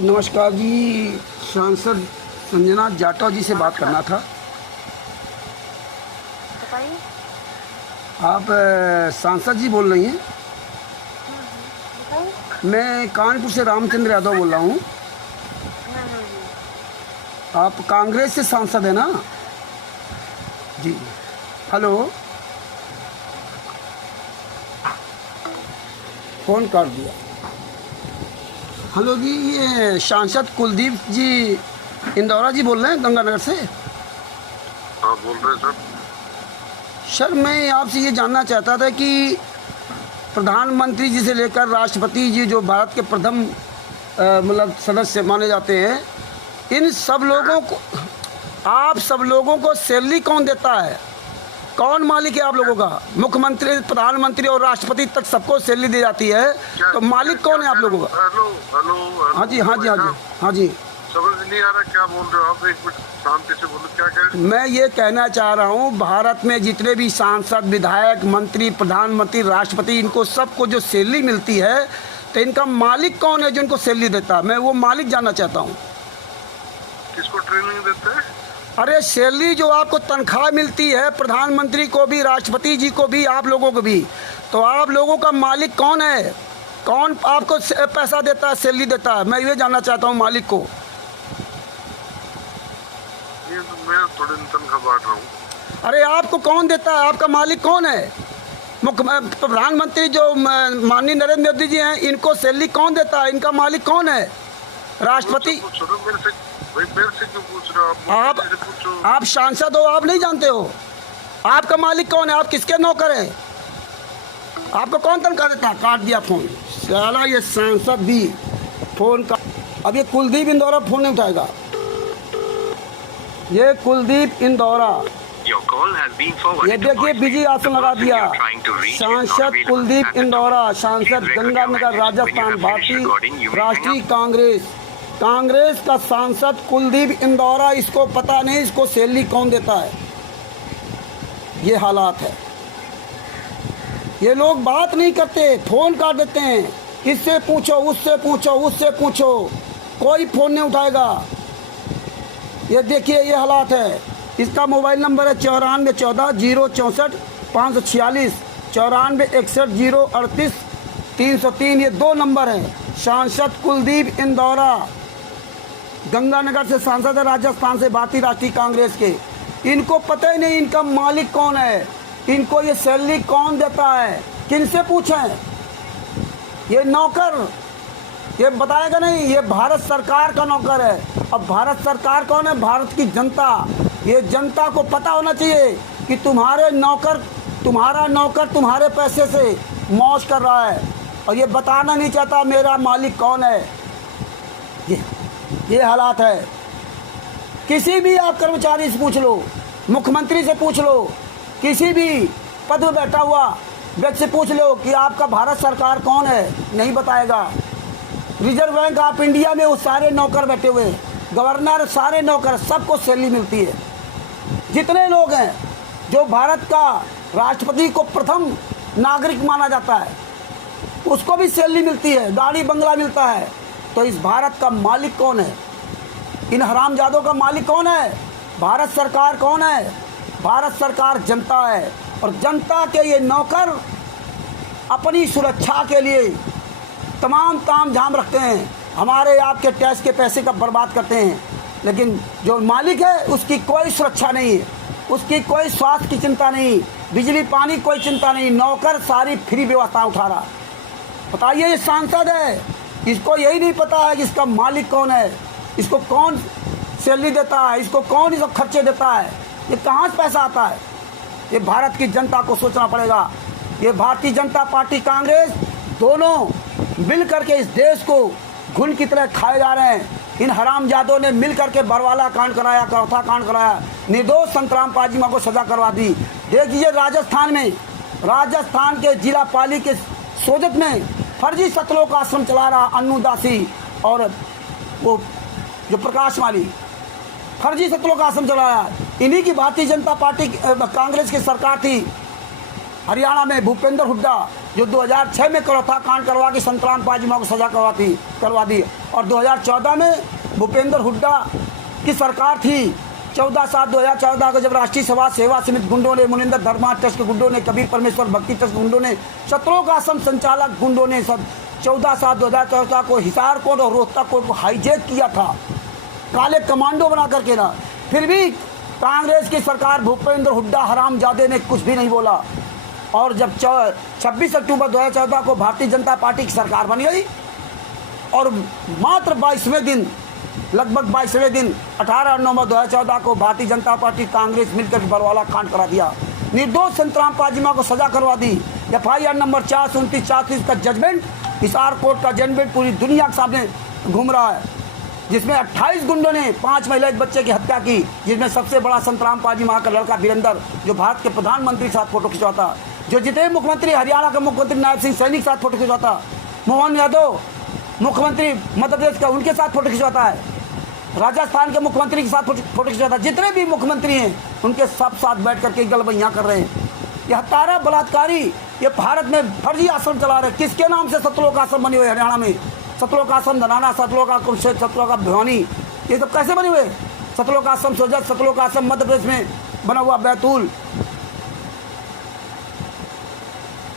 नमस्कार जी, सांसद संजना जाटव जी से बात करना था। बताइए। आप सांसद जी बोल रही हैं? बताइए। मैं कानपुर से रामचंद्र यादव बोल रहा हूँ। आप कांग्रेस से सांसद है ना जी? हेलो, फ़ोन काट दिया। हेलो जी, ये सांसद कुलदीप जी इंदौरा जी बोल रहे हैं गंगानगर से? हाँ, बोल रहे हैं सर, मैं आपसे ये जानना चाहता था कि प्रधानमंत्री जी से लेकर राष्ट्रपति जी, जो भारत के प्रथम मतलब सदस्य माने जाते हैं, इन सब लोगों को, आप सब लोगों को सैलरी कौन देता है? कौन मालिक है आप लोगों का? मुख्यमंत्री, प्रधानमंत्री और राष्ट्रपति तक सबको सैलरी दी जाती है, तो मालिक कौन है आप लोगों का? Hello hello. हाँ जी, हाँ जी, हाँ जी, हाँ जी। समझ नहीं आ रहा क्या बोल रहे हो आप? एक मिनट शांति से बोलो, क्या कह रहे हैं? मैं ये कहना चाह रहा हूँ, भारत में जितने भी सांसद, विधायक, मंत्री, प्रधानमंत्री, राष्ट्रपति, इनको सबको जो सैलरी मिलती है, तो इनका मालिक कौन है जो इनको सैलरी देता है? मैं वो मालिक जानना चाहता हूँ। किसको ट्रेनिंग देते हैं? अरे सैलरी जो आपको तनख्वाह मिलती है, प्रधानमंत्री को भी, राष्ट्रपति जी को भी, आप लोगों को भी, तो आप लोगों का मालिक कौन है? कौन आपको पैसा देता है, सैलरी देता है? मैं ये जानना चाहता हूँ मालिक को। ये तो मैं थोड़ी तनख्वाह बांट रहा हूँ। अरे आपको कौन देता है? आपका मालिक कौन है? प्रधानमंत्री जो माननीय नरेंद्र मोदी जी हैं, इनको सैलरी कौन देता है? इनका मालिक कौन है? राष्ट्रपति। मेरे से क्यों पूछ रहे हो आप सांसद हो, आप नहीं जानते हो आपका मालिक कौन है? आप किसके नौकर हैं? आपको कौन तनख्वाह देता है? काट दिया फोन साला, ये सांसद भी फोन का। अब ये कुलदीप इंदौरा फोन नहीं उठाएगा। ये कुलदीप इंदौरा, ये देखिए बिजी आसन लगा दिया। सांसद कुलदीप इंदौरा, सांसद गंगानगर राजस्थान, भारतीय राष्ट्रीय कांग्रेस का सांसद कुलदीप इंदौरा। इसको पता नहीं इसको सैलरी कौन देता है। ये हालात है। ये लोग बात नहीं करते, फ़ोन काट देते हैं। इससे पूछो, उससे पूछो, उससे पूछो, कोई फ़ोन नहीं उठाएगा। ये देखिए, ये हालात है। इसका मोबाइल नंबर है 9414 064 546, 9461 038 303। ये 2 नंबर हैं। सांसद कुलदीप इंदौरा गंगानगर से सांसद है, राजस्थान से, भारतीय राष्ट्रीय कांग्रेस के। इनको पता ही नहीं इनका मालिक कौन है, इनको ये सैलरी कौन देता है। किनसे पूछें? ये नौकर ये बताएगा नहीं। ये भारत सरकार का नौकर है। अब भारत सरकार कौन है? भारत की जनता। ये जनता को पता होना चाहिए कि तुम्हारा नौकर तुम्हारे पैसे से मौज कर रहा है, और ये बताना नहीं चाहता मेरा मालिक कौन है। ये हालात है। किसी भी आप कर्मचारी से पूछ लो, मुख्यमंत्री से पूछ लो, किसी भी पद में बैठा हुआ व्यक्ति से पूछ लो कि आपका भारत सरकार कौन है, नहीं बताएगा। रिजर्व बैंक ऑफ इंडिया में वो सारे नौकर बैठे हुए, गवर्नर, सारे नौकर, सबको सैलरी मिलती है। जितने लोग हैं, जो भारत का राष्ट्रपति को प्रथम नागरिक माना जाता है, उसको भी सैलरी मिलती है, गाड़ी बंगला मिलता है। तो इस भारत का मालिक कौन है? इन हरामजादों का मालिक कौन है? भारत सरकार कौन है? भारत सरकार जनता है, और जनता के ये नौकर अपनी सुरक्षा के लिए तमाम ताम झाम रखते हैं। हमारे आपके टैक्स के पैसे का बर्बाद करते हैं, लेकिन जो मालिक है उसकी कोई सुरक्षा नहीं है, उसकी कोई स्वास्थ्य की चिंता नहीं, बिजली पानी कोई चिंता नहीं। नौकर सारी फ्री व्यवस्था उठा रहा। बताइए, ये सांसद है, इसको यही नहीं पता है कि इसका मालिक कौन है, इसको कौन सैलरी देता है, इसको कौन इस खर्चे देता है, ये कहाँ से पैसा आता है। ये भारत की जनता को सोचना पड़ेगा। ये भारतीय जनता पार्टी, कांग्रेस, दोनों मिल करके इस देश को घुन की तरह खाए जा रहे हैं। इन हरामजादों ने मिल करके बरवाला कांड कराया, कौथा कांड कराया, निर्दोष संतराम पाजीमा को सजा करवा दी। देखिए राजस्थान के जिला पाली के सोजत में फर्जी सतलोक आश्रम चला रहा अन्नू दासी और वो जो प्रकाश माली, फर्जी सतलोक आश्रम चलाया। इन्हीं की भारतीय जनता पार्टी कांग्रेस की सरकार थी। हरियाणा में भूपेंद्र हुड्डा जो 2006 में करौथा कांड करवा के संतराम पाजीमा को सजा करवा दी। और 2014 में भूपेंद्र हुड्डा की सरकार थी। 14/7/2014 को जब राष्ट्रीय समाज सेवा समिति गुंडों ने, मुनिंदर धर्मा ट्रस्ट के गुंडों ने, कबीर परमेश्वर भक्ति ट्रस्ट के गुंडों ने, सत्रों का आश्रम संचालक गुंडों ने सब 14/7/2014 को हिसार कोर्ट और रोहतक कोर्ट को हाईजैक किया था, काले कमांडो बना करके ना। फिर भी कांग्रेस की सरकार, भूपेंद्र हुड्डा हरामजादे ने कुछ भी नहीं बोला। और जब 26 अक्टूबर 2014 को भारतीय जनता पार्टी की सरकार बन गई और मात्र 22वें दिन, लगभग 22वें दिन 18 नवंबर 2014 को भारतीय जनता पार्टी कांग्रेस मिलकर बरवाला कांड करा दिया। निर्दोष संतराम पाजीमा को सजा करवा दी। FIR नंबर 429/34 का जजमेंट, हिसार कोर्ट का जजमेंट पूरी दुनिया के सामने घूम रहा है, जिसमें 28 गुंडों ने 5 महिला एक बच्चे की हत्या की, जिसमें सबसे बड़ा संतराम पाजीमा का लड़का वीरेंद्र, जो भारत के प्रधानमंत्री के साथ फोटो खिंचवाता, जो जितने मुख्यमंत्री, हरियाणा का मुख्यमंत्री नायब सिंह सैनी के साथ फोटो खिंचवाता, मोहन यादव मुख्यमंत्री मध्य प्रदेश का, उनके साथ फोटो खिंचवाता है, राजस्थान के मुख्यमंत्री के साथ फोटो खिंचवाता है, जितने भी मुख्यमंत्री हैं उनके सब साथ बैठ करके गलबैयाँ कर रहे हैं। ये हत्यारा बलात्कारी ये भारत में फर्जी आश्रम चला रहे। किसके नाम से सतलोक आश्रम बने हुए हरियाणा में? सतलोक आश्रम धनाना, सतलोक आश्रम सतलोक भिवानी, ये सब कैसे बने हुए? सतलोक आश्रम सोजत, सतलोक आश्रम मध्य प्रदेश में बना हुआ बैतूल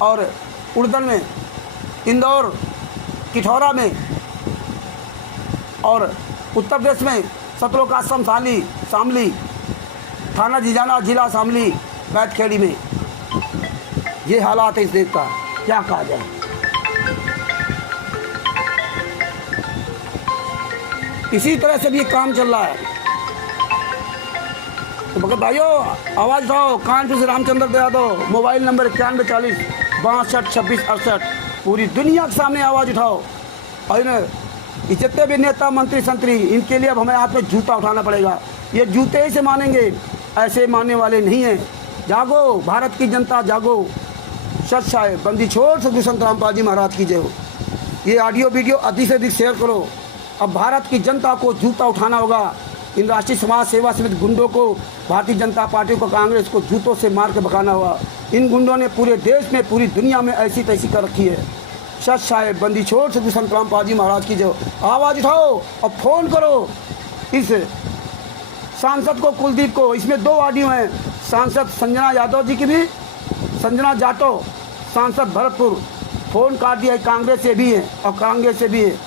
और उड़दन में, इंदौर, किठौरा में, और उत्तर प्रदेश में सतलोक आश्रम शामली, थाना जिजाना, जिला शामली, बैतखेड़ी में। ये हालात है इस देश का, क्या कहा जाए। इसी तरह से भी ये काम चल रहा है। तो मगर भाइयों आवाज़ उठाओ, कानपुर से रामचंद्र यादव, मोबाइल नंबर 9140 62 26 68। पूरी दुनिया के सामने आवाज़ उठाओ। और जितने भी नेता मंत्री संतरी, इनके लिए अब हमें हाथ में जूता उठाना पड़ेगा। ये जूते ही से मानेंगे, ऐसे मानने वाले नहीं हैं। जागो भारत की जनता, जागो। सच है, बंदी छोड़ सदगुरु संत रामपाल महाराज की जय हो। ये ऑडियो वीडियो अधिक से अधिक शेयर करो। अब भारत की जनता को जूता उठाना होगा। इन राष्ट्रीय समाज सेवा समिति गुंडों को, भारतीय जनता पार्टी को, कांग्रेस को जूतों से मार के भगाना होगा। इन गुंडों ने पूरे देश में, पूरी दुनिया में ऐसी तैसी कर रखी है। सच साहेब, बंदी छोड़ सदगुरु संत रामपाल महाराज की जय। आवाज़ उठाओ और फ़ोन करो इस सांसद को, कुलदीप को। इसमें 2 ऑडियो हैं, सांसद संजना यादव जी की भी, संजना जाटव, सांसद भरतपुर। फ़ोन काट दिया है, कांग्रेस से भी है और कांग्रेस से भी है।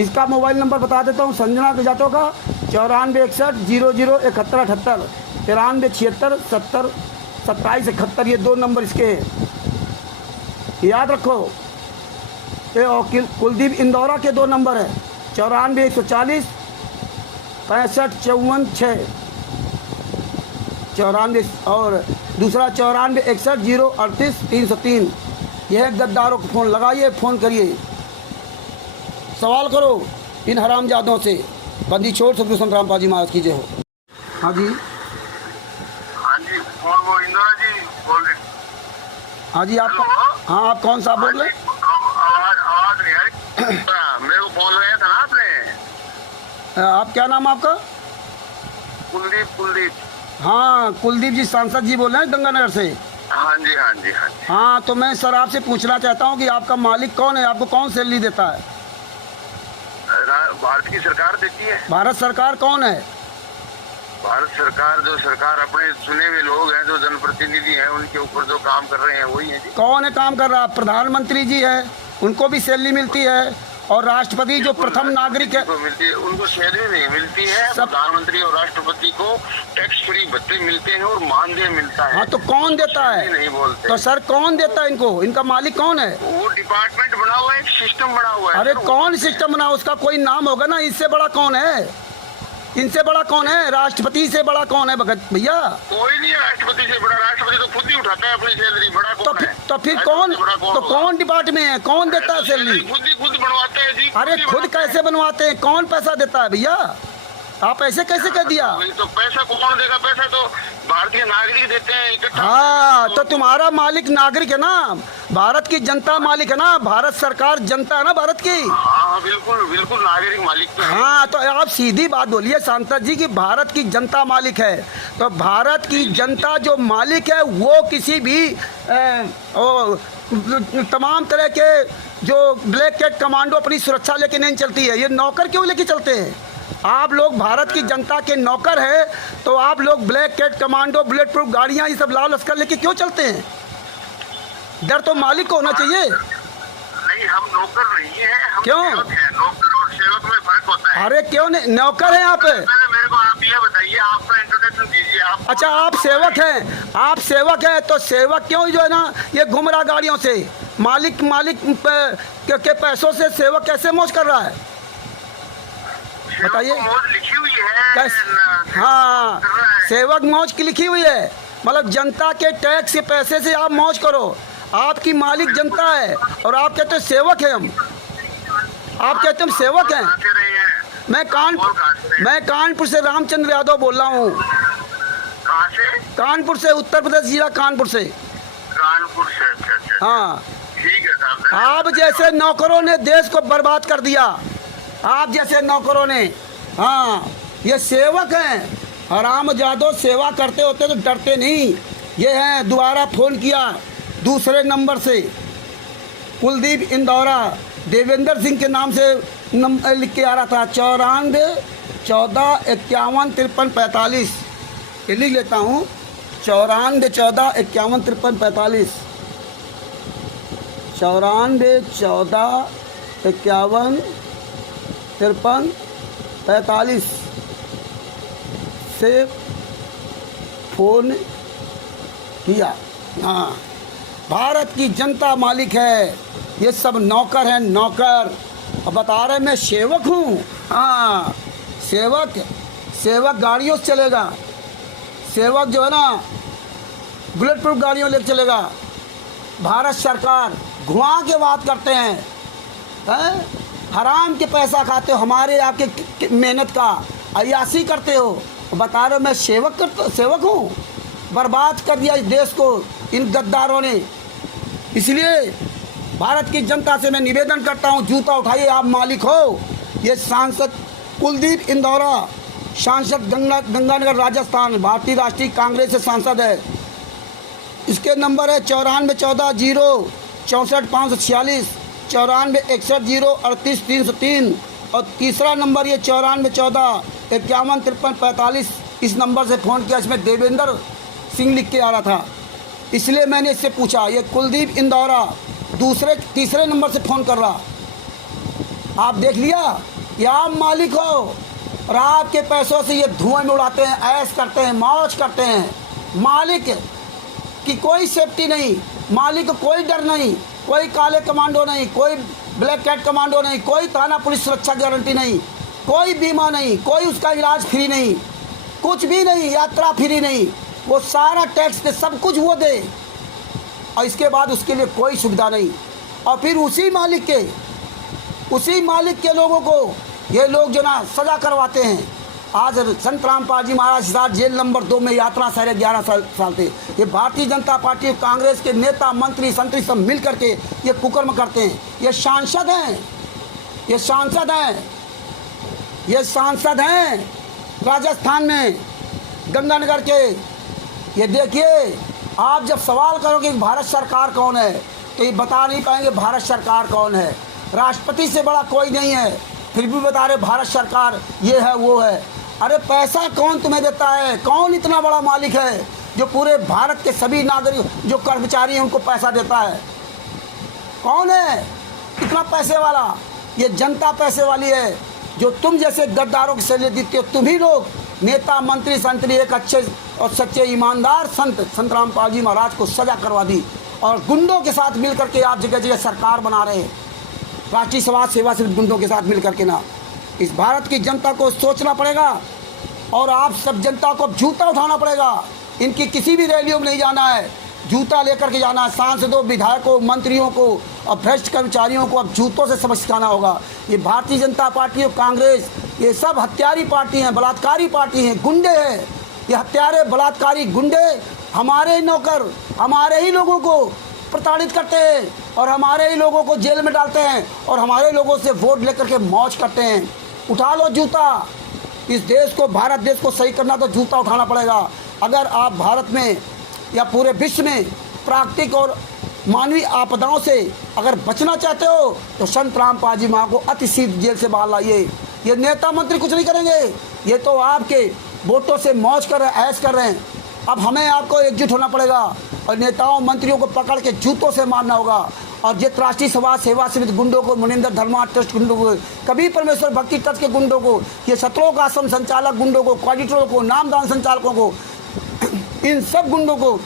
इसका मोबाइल नंबर बता देता हूँ, संजना के जाटव का 9461 00 71 78, 93 76 70 27 71। ये 2 नंबर इसके हैं, याद रखो। ये और कुलदीप इंदौरा के 2 नंबर है, 94 140 65 54 6 94, और दूसरा 94 61 0 38 303। यह गद्दारों को फ़ोन लगाइए, फ़ोन करिए, सवाल करो इन हरामजादों से। बंदी छोड़ सदगुरु संत रामपाल महाराज की जय हो। हाँ जी, हाँ जी, कौन? वो इंदिरा जी बोल रहे? हाँ जी, आप? हाँ, आप कौन सा बोल रहे? आवाज नहीं आ रही। मेरे को बोल रहे थे ना आपने। आप क्या नाम आपका? कुलदीप। हाँ, कुलदीप जी सांसद जी बोल रहे हैं गंगानगर से। हाँ जी, हाँ जी, हाँ जी। हाँ, तो मैं सर आपसे पूछना चाहता हूँ कि आपका मालिक कौन है? आपको कौन सैलरी देता है? भारत की सरकार देती है। भारत सरकार कौन है? भारत सरकार, जो सरकार अपने चुने हुए लोग हैं, जो जनप्रतिनिधि हैं, उनके ऊपर जो काम कर रहे हैं वही है जी। कौन है काम कर रहा है? प्रधानमंत्री जी है, उनको भी सैलरी मिलती है, और राष्ट्रपति जो प्रथम नागरिक है मिलती है, उनको सैलरी नहीं मिलती है। प्रधानमंत्री और राष्ट्रपति को टैक्स फ्री भत्ते मिलते हैं और मानदेय मिलता है। हाँ, तो कौन देता है? नहीं बोलते। तो सर कौन देता है इनको? इनका मालिक कौन है? वो डिपार्टमेंट बना हुआ है, एक सिस्टम बना हुआ है। अरे कौन सिस्टम बना? उसका कोई नाम होगा ना। इससे बड़ा कौन है? इनसे बड़ा कौन है? राष्ट्रपति से बड़ा कौन है भगत भैया? कोई नहीं है राष्ट्रपति से बड़ा। राष्ट्रपति तो खुद ही उठाता है अपनी सैलरी। बड़ा कौन है? तो फिर कौन? तो कौन डिपार्टमेंट है? कौन देता है सैलरी? खुद बनवाते हैं जी। अरे खुद कैसे बनवाते हैं? कौन पैसा देता है भैया? आप ऐसे कैसे कह दिया? तो पैसा कौन देगा? पैसा तो भारतीय नागरिक देते हैं। हाँ, तो तुम्हारा मालिक नागरिक है ना, भारत की जनता मालिक है ना, भारत सरकार जनता है ना भारत की। हाँ, बिल्कुल बिल्कुल नागरिक मालिक तो है। हाँ, तो आप सीधी बात बोलिए सांसद जी कि भारत की जनता मालिक है। तो भारत की जनता जो मालिक है वो किसी भी तमाम तरह के जो ब्लैक कैट कमांडो अपनी सुरक्षा लेके नहीं चलती है, ये नौकर क्यों लेके चलते हैं? आप लोग भारत की जनता के नौकर हैं, तो आप लोग black cat commando, bullet proof गाड़ियाँ, ये सब लाल लश्कर लेके क्यों चलते हैं? डर तो मालिक को होना चाहिए। नहीं, हम नौकर नहीं है, हम क्यों? सेवक हैं। नौकर और सेवक में फर्क होता है। अरे क्यों नहीं, नौकर हैं आप। पहले मेरे को आप ये बताइए, आपका इंट्रोडक्शन दीजिए। आप अच्छा, आप सेवक हैं, आप सेवक हैं, तो सेवक क्यों जो है ना ये घूम रहा गाड़ियों से? मालिक के पैसों से सेवक कैसे मौज कर रहा है बताइए? सेवक को मौज लिखी हुई है। कैसे? हाँ, सेवक मौज की लिखी हुई है, मतलब जनता के टैक्स के पैसे से आप मौज करो। आपकी मालिक जनता है और आप कहते हैं सेवक हैं हम। आप कहते हैं हम सेवक हैं। आते रहे हैं। मैं कानपुर से रामचंद्र यादव बोल रहा हूँ। कहाँ से? कानपुर से, उत्तर प्रदेश जिला कानपुर से। कानपुर से? अच्छा अच्छा, हाँ, ठीक है साहब। आप जैसे नौकरों ने देश को बर्बाद कर दिया, आप जैसे नौकरों ने। हाँ, ये सेवक हैं, हरामजादो सेवा करते होते तो डरते नहीं। ये हैं, दोबारा फ़ोन किया दूसरे नंबर से, कुलदीप इंदौरा, देवेंद्र सिंह के नाम से नंबर लिख के आ रहा था, 94 14 51 53 45। ये लिख लेता हूँ, 94 14 51 53 45, 94 14 51 53 45 से फ़ोन किया। हाँ, भारत की जनता मालिक है, ये सब नौकर हैं, नौकर। अब बता रहे मैं सेवक हूँ। हाँ, सेवक गाड़ियों से चलेगा, सेवक जो है ना बुलेट प्रूफ गाड़ियों लेकर चलेगा। भारत सरकार घुमा के बात करते हैं, हराम के पैसा खाते हो, हमारे आपके मेहनत का अय्यासी करते हो। बता रहे मैं सेवक हूँ। बर्बाद कर दिया इस देश को इन गद्दारों ने। इसलिए भारत की जनता से मैं निवेदन करता हूँ, जूता उठाइए, आप मालिक हो। ये सांसद कुलदीप इंदौरा, सांसद गंगानगर राजस्थान, भारतीय राष्ट्रीय कांग्रेस से सांसद है। इसके नंबर है 94 14 0 64 546, 94 61 0 38 303, और तीसरा नंबर ये 94 14 51 53 45। इस नंबर से फ़ोन किया, इसमें देवेंद्र सिंह लिख के आ रहा था, इसलिए मैंने इससे पूछा। ये कुलदीप इंदौरा तीसरे नंबर से फ़ोन कर रहा। आप देख लिया, ये आप मालिक हो और आपके पैसों से ये धुएं में उड़ाते हैं, ऐश करते हैं, मौज करते हैं। मालिक की कोई सेफ्टी नहीं, मालिक को कोई डर नहीं, कोई काले कमांडो नहीं, कोई ब्लैक कैट कमांडो नहीं, कोई थाना पुलिस सुरक्षा गारंटी नहीं, कोई बीमा नहीं, कोई उसका इलाज फ्री नहीं, कुछ भी नहीं, यात्रा फ्री नहीं। वो सारा टैक्स दे, सब कुछ वो दे, और इसके बाद उसके लिए कोई सुविधा नहीं। और फिर उसी मालिक के लोगों को ये लोग जो ना सज़ा करवाते हैं। आज संत रामपाल जी महाराज के साथ जेल नंबर 2 में यात्रा सारे 11 साल थे। ये भारतीय जनता पार्टी, कांग्रेस के नेता, मंत्री, संतरी सब मिल करके ये कुकर्म करते हैं। ये सांसद हैं राजस्थान में, गंगानगर के। ये देखिए, आप जब सवाल करोगे कि भारत सरकार कौन है, तो ये बता नहीं पाएंगे भारत सरकार कौन है। राष्ट्रपति से बड़ा कोई नहीं है, फिर भी बता रहे भारत सरकार ये है वो है। अरे पैसा कौन तुम्हें देता है? कौन इतना बड़ा मालिक है जो पूरे भारत के सभी नागरिक जो कर्मचारी हैं उनको पैसा देता है? कौन है इतना पैसे वाला? ये जनता पैसे वाली है, जो तुम जैसे गद्दारों के सले देते हो। तुम ही लोग नेता, मंत्री, संतरी एक अच्छे और सच्चे ईमानदार संत रामपाल जी महाराज को सजा करवा दी, और गुंडों के साथ मिल करके आप जगह जगह सरकार बना रहे हैं। राष्ट्रीय समाज सेवा से गुंडों के साथ मिल करके ना, इस भारत की जनता को सोचना पड़ेगा, और आप सब जनता को अब जूता उठाना पड़ेगा। इनकी किसी भी रैलियों में नहीं जाना है, जूता लेकर के जाना है। सांसदों, विधायकों, मंत्रियों को और भ्रष्ट कर्मचारियों को अब जूतों से सबक सिखाना होगा। ये भारतीय जनता पार्टी और कांग्रेस, ये सब हत्यारी पार्टी हैं, बलात्कारी पार्टी हैं, गुंडे हैं। ये हत्यारे, बलात्कारी, गुंडे हमारे ही नौकर, हमारे ही लोगों को प्रताड़ित करते हैं, और हमारे ही लोगों को जेल में डालते हैं, और हमारे लोगों से वोट लेकर के मौज करते हैं। उठा लो जूता। इस देश को, भारत देश को सही करना तो जूता उठाना पड़ेगा। अगर आप भारत में या पूरे विश्व में प्राकृतिक और मानवीय आपदाओं से अगर बचना चाहते हो तो संत रामपाल जी माँ को अति शीघ्र जेल से बाहर लाइए। ये नेता मंत्री कुछ नहीं करेंगे, ये तो आपके वोटों से मौज कर रहे हैं, ऐश कर रहे हैं। अब हमें आपको एकजुट होना पड़ेगा और नेताओं मंत्रियों को पकड़ के जूतों से मारना होगा। और ये राष्ट्रीय समाज सेवा समिति गुंडों को, मुनिंदर धर्मा ट्रस्ट गुंडों को, कभी परमेश्वर भक्ति ट्रस्ट के गुंडों को, ये सत्रों आश्रम संचालक गुंडों को, कोऑर्डिनेटरों को, नामदान संचालकों को, इन सब गुंडों को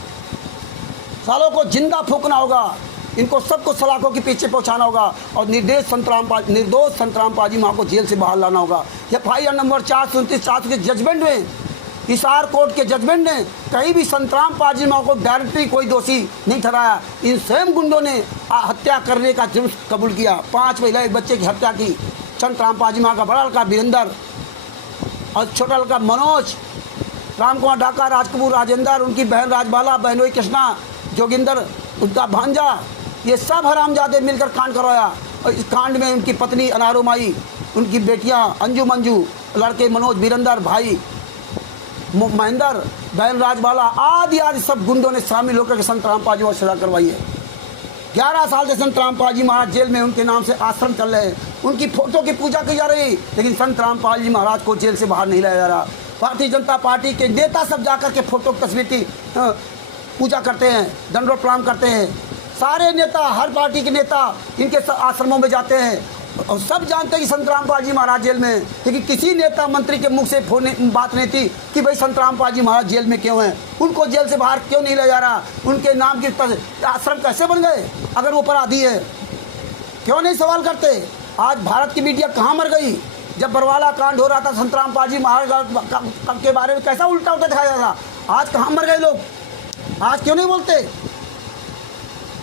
सालों को जिंदा फूंकना होगा। इनको सबको सलाखों के पीछे पहुंचाना होगा और निर्दोष संत रामपाल जी माँ को जेल से बाहर लाना होगा। FIR नंबर 429 के जजमेंट में, हिसार कोर्ट के जजमेंट ने कहीं भी संत रामपाल जी माँ को डायरेक्टली कोई दोषी नहीं ठहराया। इन स्वयं गुंडों ने हत्या करने का जुर्म कबूल किया। 5 महिला 1 बच्चे की हत्या की। संत रामपाल जी माँ का बड़ा लड़का वीरेंद्र और छोटा लड़का मनोज, राम कुमार ढाका, राजकपूर राजेंद्र, उनकी बहन राजबाला, बहनोई कृष्णा, जोगिंदर, उनका भांजा, ये सब हरामजादे मिलकर कांड करवाया। और इस कांड में उनकी पत्नी अनारो माई, उनकी बेटियां अंजू मंजू, लड़के मनोज, वीरेंद्र, भाई महेंद्र, बहन राजबाला आदि सब गुंडों ने शामिल होकर के संत रामपाल जी को सजा करवाई है। 11 साल से संत रामपाल जी महाराज जेल में उनके नाम से आश्रम चल रहे हैं, उनकी फोटो की पूजा की जा रही, लेकिन संत रामपाल जी महाराज को जेल से बाहर नहीं लाया जा रहा। भारतीय जनता पार्टी के नेता सब जाकर के फोटो तस्वीर की पूजा करते हैं, दंडोत प्रणाम करते हैं। सारे नेता, हर पार्टी के नेता इनके आश्रमों में जाते हैं और सब जानते हैं कि संत रामपाल जी महाराज जेल में, लेकिन किसी नेता मंत्री के मुख से बात नहीं थी कि भाई संत रामपाल जी महाराज जेल में क्यों हैं, उनको जेल से बाहर क्यों नहीं लाया जा रहा, उनके नाम के आश्रम कैसे बन गए अगर वो अपराधी है, क्यों नहीं सवाल करते। आज भारत की मीडिया कहाँ मर गई? जब बरवाला कांड हो रहा था संत रामपाल जी महाराज के बारे में कैसा उल्टा उल्टा दिखाया जा रहा, आज कहाँ मर गए लोग? आज क्यों नहीं बोलते?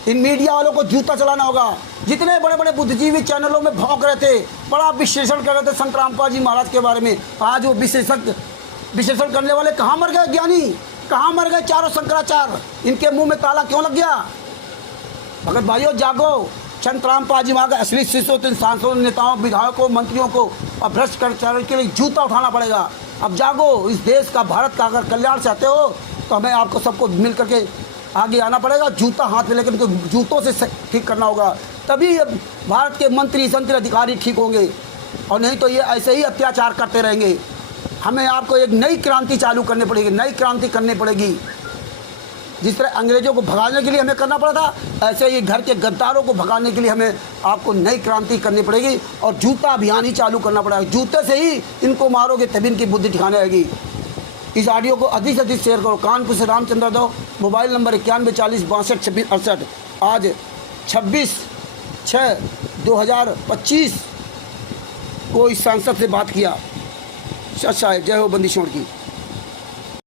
इन मीडिया वालों को जूता चलाना होगा। जितने बड़े बड़े बुद्धिजीवी चैनलों में भौंक रहे थे, बड़ा विश्लेषण कर रहे थे संत रामपाल जी महाराज के बारे में, आज वो विश्लेषण करने वाले कहाँ मर गए? ज्ञानी कहाँ मर गए? चारों शंकराचार्य, इनके मुंह में ताला क्यों लग गया? भगत भाइयों जागो, संत रामपाल जी महाराज असली शिष्यों, सांसदों, नेताओं, विधायकों, मंत्रियों को और भ्रष्ट कर्मचारियों के लिए जूता उठाना पड़ेगा। अब जागो, इस देश का, भारत का अगर कल्याण चाहते हो तो हमें आपको सबको मिल करके आगे आना पड़ेगा। जूता हाथ में लेकर इनको जूतों से ठीक करना होगा, तभी भारत के मंत्री संतरी अधिकारी ठीक होंगे, और नहीं तो ये ऐसे ही अत्याचार करते रहेंगे। हमें आपको एक नई क्रांति चालू करनी पड़ेगी, नई क्रांति करनी पड़ेगी। जिस तरह अंग्रेजों को भगाने के लिए हमें करना पड़ा था, ऐसे ही घर के गद्दारों को भगाने के लिए हमें आपको नई क्रांति करनी पड़ेगी और जूता अभियान ही चालू करना पड़ेगा। जूते से ही इनको मारोगे तभी इनकी बुद्धि ठिकाने आएगी। इस ऑडियो को अधिक से अधिक शेयर करो। कानपुर से रामचंद्र यादव, मोबाइल नंबर 91 40 62 26 68। आज 26/6/2025 को इस सांसद से बात किया। सच है, जय हो बंदी छोड़ की।